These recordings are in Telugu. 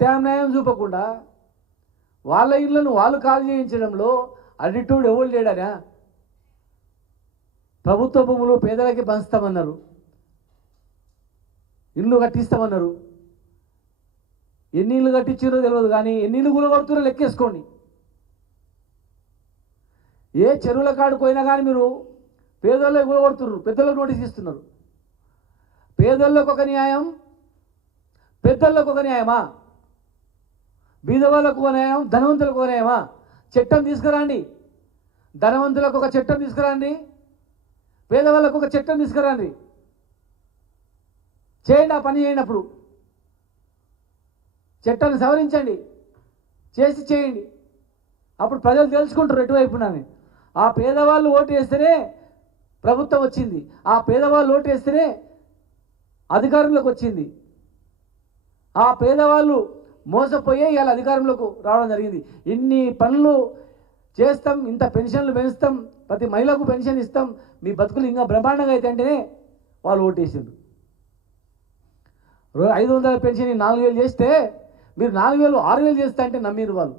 ప్రత్యామ్నాయం చూపకుండా వాళ్ళ ఇళ్లను వాళ్ళు ఖాళీ చేయించడంలో అడిటోడు ఎవరు లేడనా? ప్రభుత్వ భూములు పేదలకి పంచుతామన్నారు, ఇల్లు కట్టిస్తామన్నారు. ఎన్ని ఇల్లు కట్టించారో తెలియదు, కానీ ఎన్ని ఇల్లు కూలగొడుతున్నారో లెక్కేసుకోండి. ఏ చెరువుల కాడుకు పోయినా కానీ మీరు పేదోళ్ళకి కూలగొడుతున్నారు, పెద్దలకు నోటీస్ ఇస్తున్నారు. పేదోళ్ళకు ఒక న్యాయం, పెద్దలకు ఒక న్యాయమా? బీదవాళ్ళకు ఒక న్యాయం, ధనవంతులకు ఒక న్యాయమా? చట్టం తీసుకురండి. ధనవంతులకు ఒక చట్టం తీసుకురండి, పేదవాళ్ళకు ఒక చట్టం తీసుకురండి. చేయండి, ఆ పని చేయనప్పుడు చట్టాన్ని సవరించండి, చేయండి. అప్పుడు ప్రజలు తెలుసుకుంటారు ఎటువైపునని. ఆ పేదవాళ్ళు ఓటు వేస్తేనే ప్రభుత్వం వచ్చింది, ఆ పేదవాళ్ళు ఓటు వేస్తేనే అధికారంలోకి వచ్చింది. ఆ పేదవాళ్ళు మోసపోయే ఇవాళ అధికారంలోకి రావడం జరిగింది. ఇన్ని పనులు చేస్తాం, ఇంత పెన్షన్లు పెంచుతాం, ప్రతి మహిళకు పెన్షన్ ఇస్తాం, మీ బతుకులు ఇంకా బ్రహ్మాండంగా అయితే అంటేనే వాళ్ళు ఓటేసిండ్రు. 500 పెన్షన్ 4000 చేస్తే మీరు 4000 6000 చేస్తా అంటే నమ్మిరు వాళ్ళు.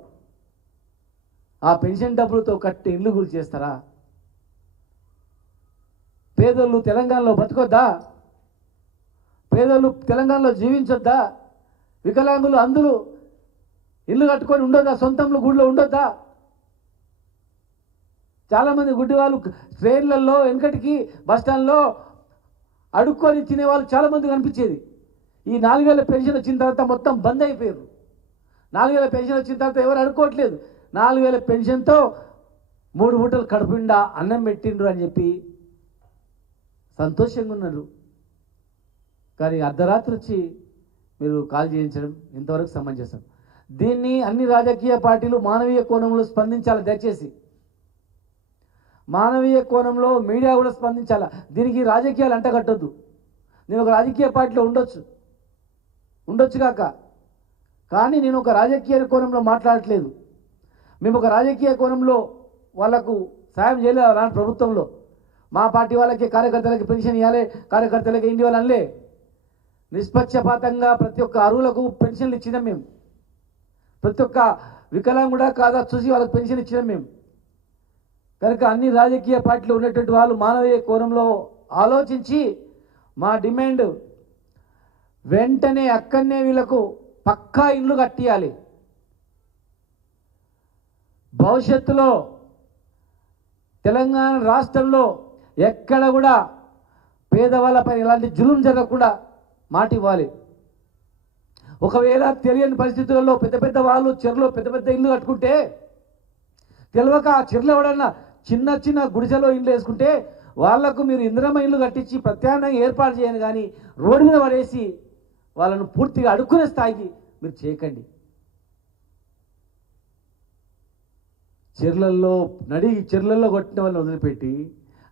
ఆ పెన్షన్ డబ్బులతో కట్టి ఇల్లు గురి చేస్తారా? పేదోళ్ళు తెలంగాణలో బతకొద్దా? పేదోళ్ళు తెలంగాణలో జీవించొద్దా? వికలాంగులు అందరూ ఇల్లు కట్టుకొని ఉండొద్దా? సొంతంలో గుడిలో ఉండొద్దా? చాలామంది గుడ్డి వాళ్ళు ట్రైన్లలో వెనకటికి బస్టాండ్లో అడుక్కొని తినేవాళ్ళు చాలామంది కనిపించేది. ఈ 4000 పెన్షన్ వచ్చిన తర్వాత మొత్తం బంద్ అయిపోయారు. 4000 పెన్షన్ వచ్చిన తర్వాత ఎవరు అడుక్కోవట్లేదు. 4000 పెన్షన్తో 3 పూటలు కడుపుండా అన్నం పెట్టిండ్రు అని చెప్పి సంతోషంగా ఉన్నారు. కానీ అర్ధరాత్రి వచ్చి మీరు కాల్ చేయించడం ఇంతవరకు సమంజసం. దీన్ని అన్ని రాజకీయ పార్టీలు మానవీయ కోణంలో స్పందించాలి. దయచేసి మానవీయ కోణంలో మీడియా కూడా స్పందించాలి. దీనికి రాజకీయాలు అంటగట్టొద్దు. నేను ఒక రాజకీయ పార్టీలో ఉండొచ్చు కాక, కానీ నేను ఒక రాజకీయ కోణంలో మాట్లాడట్లేదు. మేము ఒక రాజకీయ కోణంలో వాళ్లకు సాయం చేయలేదు. రాని ప్రభుత్వంలో మా పార్టీ వాళ్ళకి కార్యకర్తలకి పెన్షన్ ఇవ్వాలి, కార్యకర్తలకి ఇంటి వాళ్ళు అనలే. నిష్పక్షపాతంగా ప్రతి ఒక్క అరువులకు పెన్షన్లు ఇచ్చినాం మేము. ప్రతి ఒక్క వికలాంగుడా కాదా చూసి వాళ్ళకి పెన్షన్ ఇచ్చినాం మేము. కనుక అన్ని రాజకీయ పార్టీలు ఉన్నటువంటి వాళ్ళు మానవీయ కోణంలో ఆలోచించి మా డిమాండ్ వెంటనే అక్కడనే వీళ్ళకు పక్కా ఇల్లు కట్టియాలి. భవిష్యత్తులో తెలంగాణ రాష్ట్రంలో ఎక్కడ కూడా పేదవాళ్ళపై ఇలాంటి జులుం జరగకుండా మాట ఇవ్వాలి. ఒకవేళ తెలియని పరిస్థితులలో పెద్ద పెద్ద వాళ్ళు చెరువులో పెద్ద పెద్ద ఇల్లు కట్టుకుంటే తెలియక ఆ చెరువులో ఎవడన్నా చిన్న చిన్న గుడిసెలో ఇల్లు వేసుకుంటే వాళ్లకు మీరు ఇందిరమ్మ ఇల్లు కట్టించి ప్రత్యామ్నాయం ఏర్పాటు చేయను, కానీ రోడ్డు మీద పడేసి వాళ్ళను పూర్తిగా అడుక్కునే స్థాయికి మీరు చేయకండి. చెరువులలో కొట్టిన వాళ్ళని వదిలిపెట్టి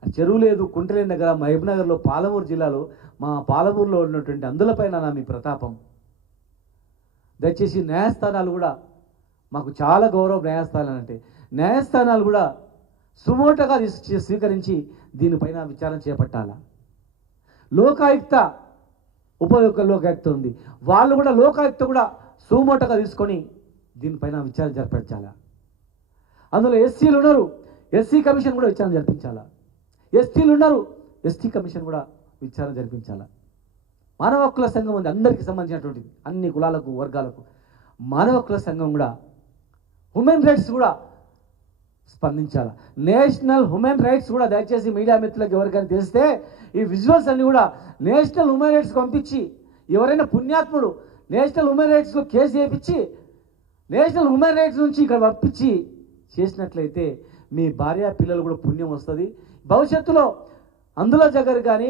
చెరువు లేదు కుంట లేని దగ్గర మహబూబ్నగర్లో పాలమూరు జిల్లాలో మా పాలమూరులో ఉన్నటువంటి అందులపైన నా మీ ప్రతాపం. దయచేసి న్యాయస్థానాలు కూడా మాకు చాలా గౌరవం. న్యాయస్థానాలు అంటే న్యాయస్థానాలు కూడా సుమోటగా స్వీకరించి దీనిపైన విచారణ చేపట్టాలా. లోకాయుక్త లోకాయుక్త ఉంది, వాళ్ళు కూడా లోకాయుక్త కూడా సుమోటగా తీసుకొని దీనిపైన విచారణ జరిపించాలా. అందులో ఎస్సీలు ఉన్నారు, ఎస్సీ కమిషన్ కూడా విచారణ జరిపించాలా. ఎస్టీలు ఉన్నారు, ఎస్టీ కమిషన్ కూడా విచారణ జరిపించాలా. మానవ హక్కుల సంఘం ఉంది, అందరికీ సంబంధించినటువంటిది, అన్ని కులాలకు వర్గాలకు. మానవ హక్కుల సంఘం కూడా హ్యూమన్ రైట్స్ కూడా స్పందించాలి. నేషనల్ హ్యూమన్ రైట్స్ కూడా దయచేసి మీడియా మిత్రులకు ఎవరికైనా తెలిస్తే ఈ విజువల్స్ అన్ని కూడా నేషనల్ హ్యూమన్ రైట్స్ పంపించి ఎవరైనా పుణ్యాత్ముడు నేషనల్ హ్యూమన్ రైట్స్లో కేసు చేయించి నేషనల్ హ్యూమన్ రైట్స్ నుంచి ఇక్కడ పంపించి చేసినట్లయితే మీ భార్య పిల్లలు కూడా పుణ్యం వస్తుంది. భవిష్యత్తులో అందుల దగ్గర కానీ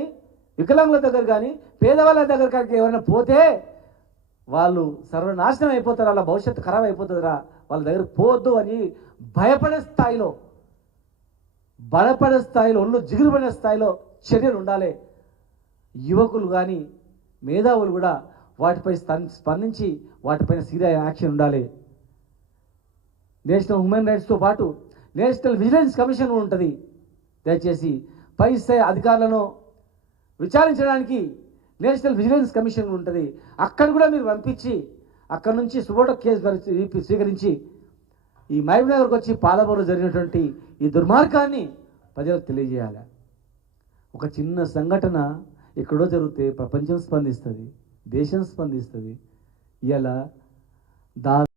వికలాంగుల దగ్గర కానీ పేదవాళ్ళ దగ్గర కానీ ఎవరైనా పోతే వాళ్ళు సర్వనాశనం అయిపోతారు, వాళ్ళ భవిష్యత్తు ఖరాబ్ అయిపోతుందిరా, వాళ్ళ దగ్గర పోవద్దు అని భయపడే స్థాయిలో ఒళ్ళు జిగురుపడే స్థాయిలో చర్యలు ఉండాలి. యువకులు కానీ మేధావులు కూడా వాటిపై స్పందించి వాటిపైన సీరియస్ యాక్షన్ ఉండాలి. నేషనల్ హ్యూమన్ రైట్స్తో పాటు నేషనల్ విజిలెన్స్ కమిషన్ ఉంటుంది. దయచేసి పై స్థాయి అధికారులను విచారించడానికి నేషనల్ విజిలెన్స్ కమిషన్ ఉంటుంది. అక్కడ కూడా మీరు పంపించి అక్కడ నుంచి సుమోటో కేసు స్వీకరించి ఈ మహబూబ్ నగర్కి వచ్చి పాలమూరులో జరిగినటువంటి ఈ దుర్మార్గాన్ని ప్రజలకు తెలియజేయాలి. ఒక చిన్న సంఘటన ఎక్కడో జరిగితే ప్రపంచం స్పందిస్తుంది, దేశం స్పందిస్తుంది. ఇలా